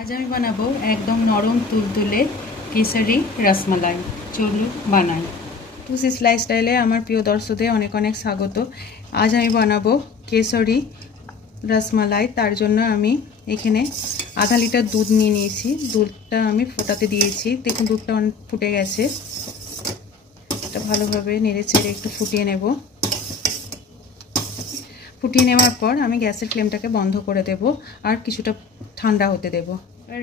आज আমি বানাবো একদম নরম তুলতুলে কেশরি রসমালাই। চলুন বানাই। তুসিস লাইফস্টাইলে আমার প্রিয় দর্শকদের অনেক অনেক স্বাগত। আজ আমি বানাবো কেশরি রসমালাই। তার জন্য আমি এখানে আধা লিটার দুধ নিয়ে নিয়েছি। দুধটা আমি ফোটাতে দিয়েছি। দেখুন দুধটা ফুটে গেছে। এটা ভালোভাবে নেড়ে চেড়ে একটু ফুটিয়ে নেব। ফুটিয়ে নেওয়ার পর আমি গ্যাসের ফ্লেমটাকে বন্ধ করে দেব আর কিছুটা ঠান্ডা হতে দেব।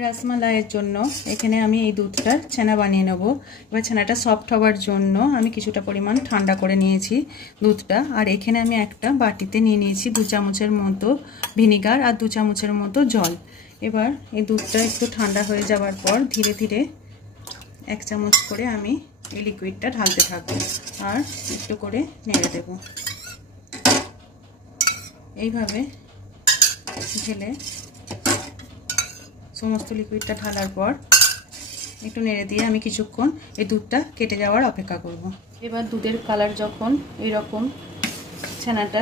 রসমালাইয়ের জন্য এখানে আমি এই দুধটা ছানা বানিয়ে নেব। এবার ছানাটা সফট হওয়ার জন্য আমি কিছুটা পরিমাণ ঠান্ডা করে নিয়েছি দুধটা। আর এখানে আমি একটা বাটিতে নিয়ে নিয়েছি 2 চামচের মতো ভিনিগার আর 2 চামচের মতো জল। এবার এই দুধটা একটু ঠান্ডা হয়ে যাওয়ার পর ধীরে ধীরে 1 চামচ করে আমি এই লিকুইডটা ঢালতে থাকবো আর একটু করে নেড়ে দেব। এইভাবে ঢেলে সমস্ত লিকুইডটা ঢালার পর একটু নেড়ে দিয়ে আমি কিছুক্ষণ এই দুধটা কেটে যাওয়ার অপেক্ষা করব। এবার দুধের কালার যখন এরকম ছানাটা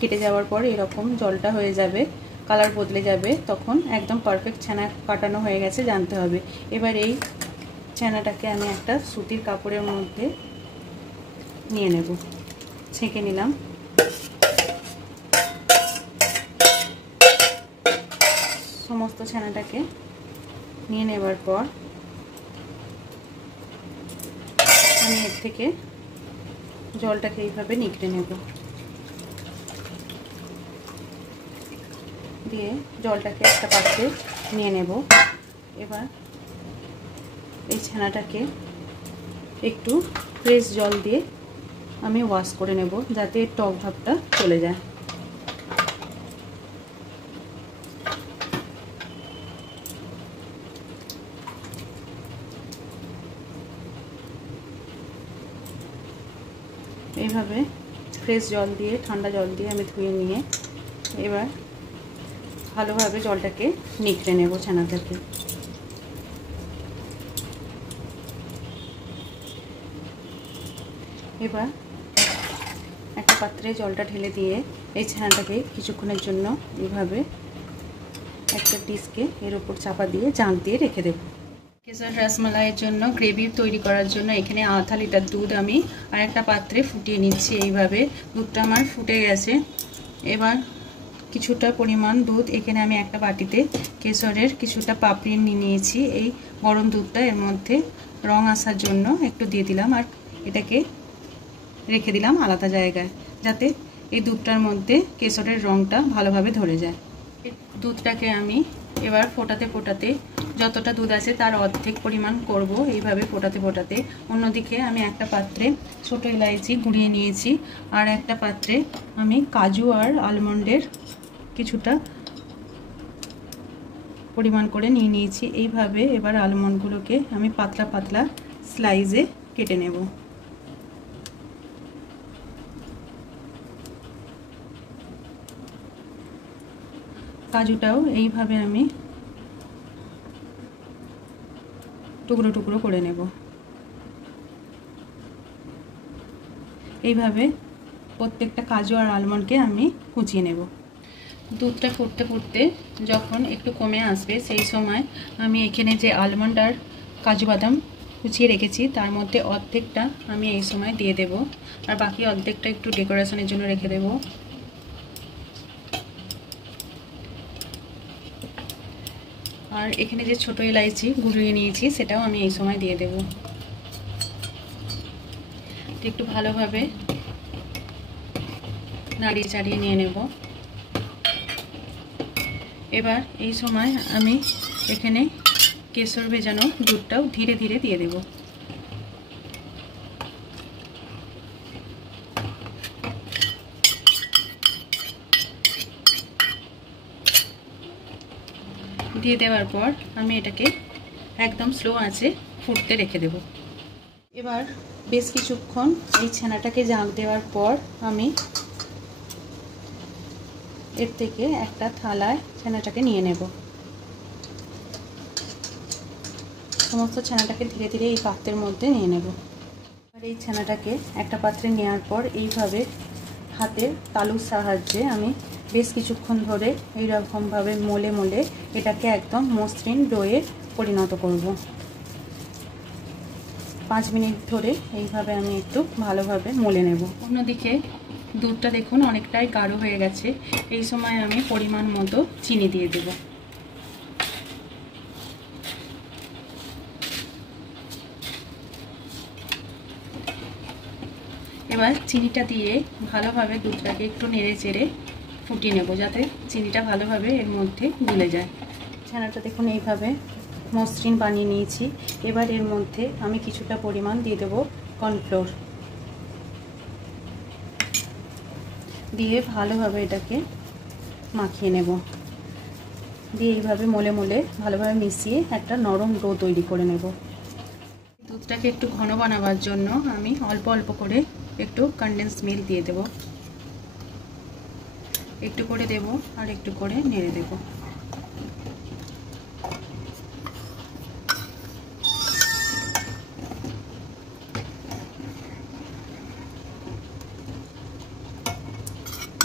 কেটে যাওয়ার পর এরকম জলটা হয়ে যাবে, কালার বদলে যাবে, তখন একদম পারফেক্ট ছানা কাটানো হয়ে গেছে জানতে হবে। এবার এই ছানাটাকে আমি একটা সুতির কাপড়ের মধ্যে নিয়ে নেব। ছেঁকে নিলাম। সমস্ত ছানাটাকে নিয়ে নেবার পর আমি এর থেকে জলটাকে এইভাবে নিগড়ে নেব। দিয়ে জলটাকে একটা পাত্রে নিয়ে নেব। এবার এই ছানাটাকে একটু ফ্রেশ জল দিয়ে আমি ওয়াশ করে নেব যাতে টক ভাবটা চলে যায়। এইভাবে ফ্রেশ জল দিয়ে ঠান্ডা জল দিয়ে আমি ধুয়ে নিয়ে এবার ভালোভাবে জলটাকে নিগড়ে নেব ছানা থেকে। এবার একটা পাত্রে জলটা ঢেলে দিয়ে এই ছানাটাকে কিছুক্ষণের জন্য এইভাবে একটা ডিশকে এর উপর চাপা দিয়ে জাঁক দিয়ে রেখে দেব। কেশর রসমালাইয়ের জন্য গ্রেভি তৈরি করার জন্য এখানে আধা লিটার দুধ আমি আর একটা পাত্রে ফুটিয়ে নিচ্ছি। এইভাবে দুধটা আমার ফুটে গেছে। এবার কিছুটা পরিমাণ দুধ এখানে আমি একটা বাটিতে কেশরের কিছুটা পাপড়ি নিয়ে নিয়েছি। এই গরম দুধটা এর মধ্যে রং আসার জন্য একটু দিয়ে দিলাম আর এটাকে রেখে দিলাম আলাদা জায়গায় যাতে এই দুধটার মধ্যে কেশরের রংটা ভালোভাবে ধরে যায়। দুধটাকে আমি এবার ফোটাতে ফোটাতে যতটা দুধ আছে তার অর্ধেক পরিমাণ করব। এইভাবে ফোটাতে ফোটাতে অন্যদিকে আমি একটা পাত্রে ছোটো এলাইচি গুঁড়িয়ে নিয়েছি আর একটা পাত্রে আমি কাজু আর আলমন্ডের কিছুটা পরিমাণ করে নিয়ে নিয়েছি। এইভাবে এবার আলমন্ডগুলোকে আমি পাতলা পাতলা স্লাইসে কেটে নেব। কাজুটাও এইভাবে আমি টুকরো টুকরো করে নেব। এইভাবে প্রত্যেকটা কাজু আর আলমন্ডকে আমি কুচিয়ে নেব। দুধটা ফুটতে ফুটতে যখন একটু কমে আসবে সেই সময় আমি এখানে যে আলমন্ড আর কাজু বাদাম কুচিয়ে রেখেছি তার মধ্যে অর্ধেকটা আমি এই সময় দিয়ে দেব আর বাকি অর্ধেকটা একটু ডেকোরেশনের জন্য রেখে দেব। আর এখানে যে ছোটো এলাইচি গুঁড়িয়ে নিয়েছি সেটাও আমি এই সময় দিয়ে দেব। একটু ভালোভাবে নাড়িয়ে চাড়িয়ে নিয়ে নেব। এবার এই সময় আমি এখানে কেশর ভেজানো দুধটাও ধীরে ধীরে দিয়ে দেব। দিয়ে দেওয়ার পর আমি এটাকে একদম স্লো আঁচে ফুটতে রেখে দেব। এবার বেশ কিছুক্ষণ এই ছানাটাকে জাঁক দেওয়ার পর আমি এর থেকে একটা থালায় ছানাটাকে নিয়ে নেব। সমস্ত ছানাটাকে ধীরে ধীরে এই পাত্রের মধ্যে নিয়ে নেব। আর এই ছানাটাকে একটা পাত্রে নেওয়ার পর এইভাবে হাতের তালুর সাহায্যে আমি বেশ কিছুক্ষণ ধরে এইরকমভাবে মলে মলে এটাকে একদম মসৃণ ডোয়ে পরিণত করব। 5 মিনিট ধরে এইভাবে আমি একটু ভালোভাবে মলে নেব। অন্যদিকে দুধটা দেখুন অনেকটাই গাঢ় হয়ে গেছে। এই সময় আমি পরিমাণ মতো চিনি দিয়ে দেব। এবার চিনিটা দিয়ে ভালোভাবে দুধটাকে একটু নেড়ে চেড়ে ফুটিয়ে নেব, যাতে চিনিটা ভালোভাবে এর মধ্যে গুলে যায়। ছানাটা দেখুন এইভাবে মসৃণ বানিয়ে নিয়েছি। এবার এর মধ্যে আমি কিছুটা পরিমাণ দিয়ে দেব কর্নফ্লোর, দিয়ে ভালোভাবে এটাকে মাখিয়ে নেব। দিয়ে এইভাবে মলে মলে ভালোভাবে মিশিয়ে একটা নরম ডো তৈরি করে নেব। দুধটাকে একটু ঘন বানাবার জন্য আমি অল্প অল্প করে একটু কনডেন্স মিল্ক দিয়ে দেব। একটু করে দেব আর একটু করে নেড়ে দেব।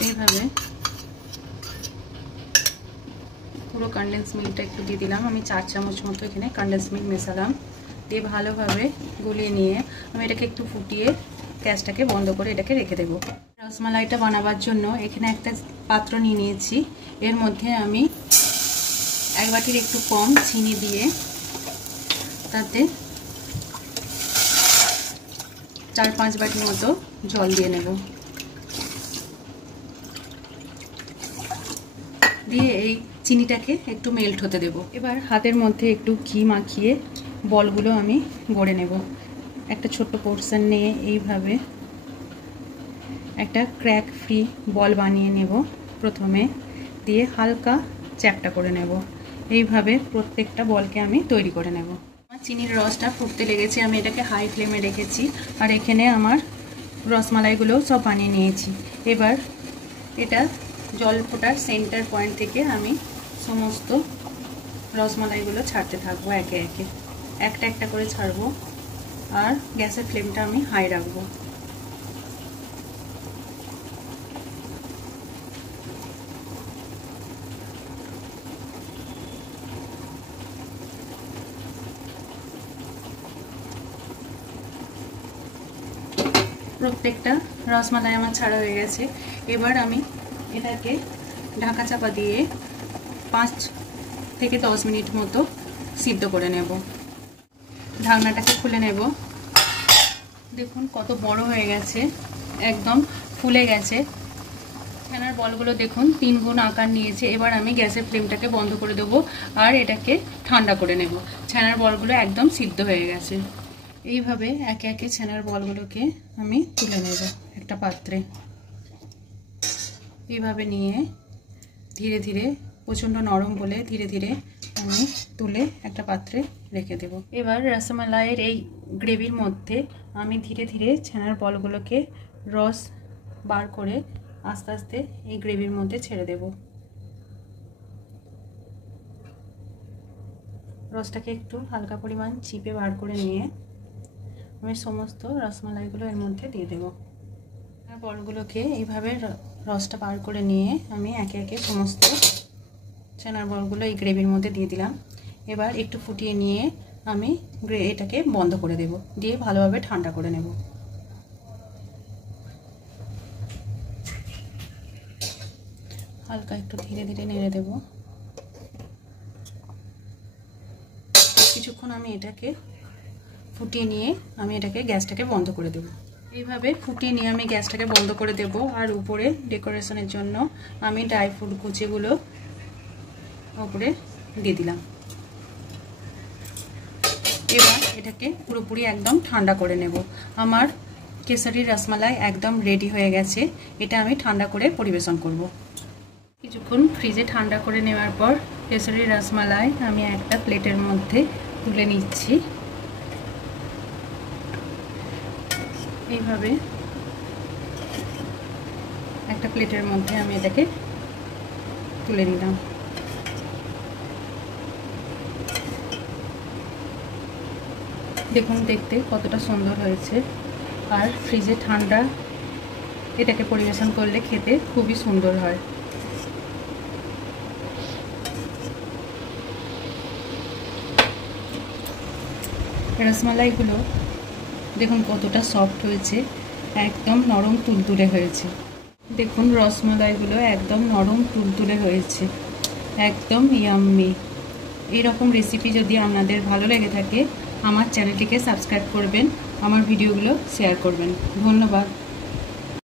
এইভাবে পুরো কনডেন্স মিল্কটা একটু দিয়ে দিলাম। আমি 4 চামচ মতো এখানে কনডেন্স মিল্ক মেশালাম। দিয়ে ভালোভাবে গুলিয়ে নিয়ে আমি এটাকে একটু ফুটিয়ে গ্যাসটাকে বন্ধ করে এটাকে রেখে দেব। রসমালাইটা বানাবার জন্য এখানে একটা পাত্র নিয়ে নিয়েছি। এর মধ্যে আমি 1 বাটির একটু কম চিনি দিয়ে তাতে 4-5 বাটির মতো জল দিয়ে নেব। দিয়ে এই চিনিটাকে একটু মেল্ট হতে দেব। এবার হাতের মধ্যে একটু ঘি মাখিয়ে বলগুলো আমি গড়ে নেব। একটা ছোট্ট পোর্শন নিয়ে এইভাবে একটা ক্র্যাক ফ্রি বল বানিয়ে নেব প্রথমে, দিয়ে হালকা চ্যাপটা করে নেব। এইভাবে প্রত্যেকটা বলকে আমি তৈরি করে নেব। আমার চিনির রসটা ফুটতে লেগেছে, আমি এটাকে হাই ফ্লেমে রেখেছি। আর এখানে আমার রসমালাইগুলো সব বানিয়ে নিয়েছি। এবার এটা জল ফোটার সেন্টার পয়েন্ট থেকে আমি সমস্ত রসমালাইগুলো ছাড়তে থাকবো একে একে। একটা একটা করে ছাড়বো আর গ্যাসের ফ্লেমটা আমি হাই রাখবো। প্রত্যেকটা রসমালাই আমার ছাড়া হয়ে গেছে। এবার আমি এটাকে ঢাকা চাপা দিয়ে 5 থেকে 10 মিনিট মতো সিদ্ধ করে নেব। ঢাকনাটাকে খুলে নেব। দেখুন কত বড় হয়ে গেছে, একদম ফুলে গেছে। ছানার বলগুলো দেখুন 3 গুণ আকার নিয়েছে। এবার আমি গ্যাসের ফ্লেমটাকে বন্ধ করে দেবো আর এটাকে ঠান্ডা করে নেব। ছানার বলগুলো একদম সিদ্ধ হয়ে গেছে। এইভাবে একে একে ছানার বলগুলোকে আমি তুলে নেব একটা পাত্রে। এইভাবে নিয়ে ধীরে ধীরে, প্রচণ্ড নরম বলে ধীরে ধীরে আমি তুলে একটা পাত্রে রেখে দেব। এবার রসমালাইয়ের এই গ্রেভির মধ্যে আমি ধীরে ধীরে ছানার বলগুলোকে রস বার করে আস্তে আস্তে এই গ্রেভির মধ্যে ছেড়ে দেব। রসটাকে একটু হালকা পরিমাণ চিপে বার করে নিয়ে আমি সমস্ত রসমালাইগুলো এর মধ্যে দিয়ে দেব। বলগুলোকে এইভাবে রসটা বার করে নিয়ে আমি একে একে সমস্ত ছানার বলগুলো এই গ্রেভির মধ্যে দিয়ে দিলাম। এবার একটু ফুটিয়ে নিয়ে আমি এটাকে বন্ধ করে দেব, দিয়ে ভালোভাবে ঠান্ডা করে নেব। হালকা একটু ধীরে ধীরে নেড়ে দেব। কিছুক্ষণ আমি এটাকে ফুটিয়ে নিয়ে আমি এটাকে গ্যাসটাকে বন্ধ করে দেব। এইভাবে ফুটিয়ে নিয়ে আমি গ্যাসটাকে বন্ধ করে দেব। আর উপরে ডেকোরেশনের জন্য আমি ড্রাই ফ্রুট কুচিগুলো উপরে দিয়ে দিলাম। এবার এটাকে পুরোপুরি একদম ঠান্ডা করে নেব। আমার কেশরীর রসমালাই একদম রেডি হয়ে গেছে। এটা আমি ঠান্ডা করে পরিবেশন করব। কিছুক্ষণ ফ্রিজে ঠান্ডা করে নেওয়ার পর কেশরীর রসমালাই আমি একটা প্লেটের মধ্যে তুলে নিচ্ছি। এইভাবে একটা প্লেটের মধ্যে আমি এটাকে তুলে নিলাম। দেখুন দেখতে কতটা সুন্দর হয়েছে। আর ফ্রিজে ঠান্ডা এটাকে পরিবেশন করলে খেতে খুবই সুন্দর হয়। রসমালাইগুলো দেখুন কতটা সফট হয়েছে, একদম নরম তুলতুলে হয়েছে। দেখুন রসমালাইগুলো একদম নরম তুলতুলে হয়েছে, একদম ইয়াম্মি। এইরকম রেসিপি যদি আপনাদের ভালো লেগে থাকে আমার চ্যানেলটিকে সাবস্ক্রাইব করবেন, আমার ভিডিওগুলো শেয়ার করবেন। ধন্যবাদ।